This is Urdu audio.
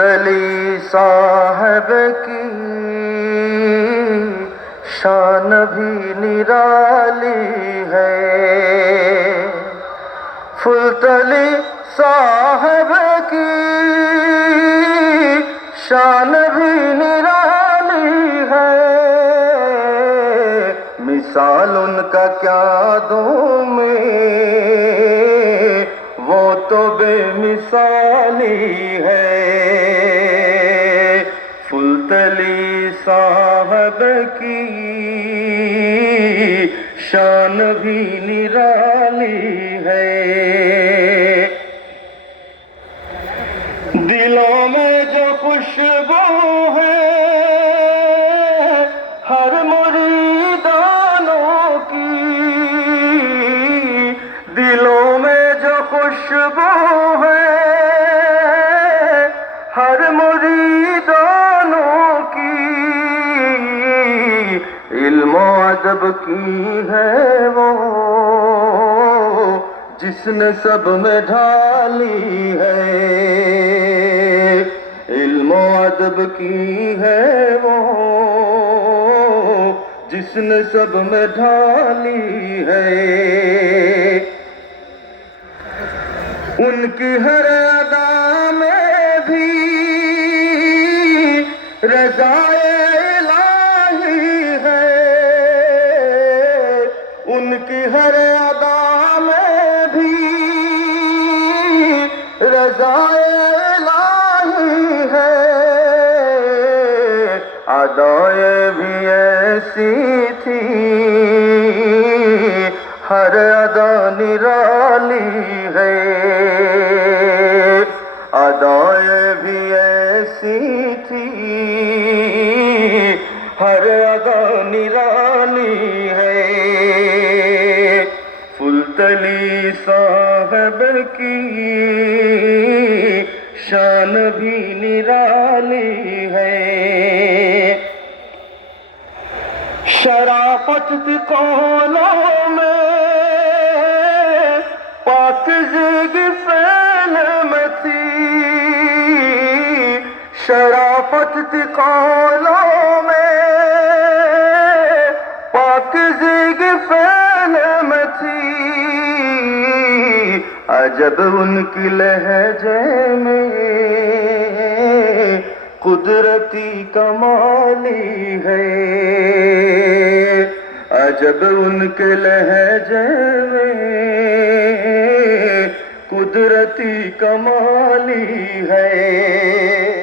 فلتلی صاحب کی شان بھی نرالی ہے فلتلی صاحب کی شان بھی نرالی ہے مثال ان کا کیا دوں میں وہ تو بے مثالی ہے۔ فلتلی صاحب کی شان بھی نرالی ہے۔ دلوں میں جو خوشبو ہے خوشبو ہے ہر مریدانوں کی، علم و ادب کی ہے وہ۔ جس نے سب میں ڈھالی ہے، علم و ادب کی ہے وہ۔ جس نے سب میں ڈھالی ہے ان کی ہر ادا میں بھی رضا الہی ہے۔ ان کی ہر ادا میں بھی رضا الہی ہے۔ ادائیں بھی ایسی تھی۔ ہر ادا نرالی ہے۔ ایسی تھی ہر ادا نرالی ہے فلتلی صاحب کی شان بھی نرالی ہے شرافت تھی شرافت تھی میں پاکزگی فعل میں تھی۔ عجب ان کی لہجے میں قدرتی کمالی ہے۔ عجب ان کے لہجے میں قدرتی کمالی ہے۔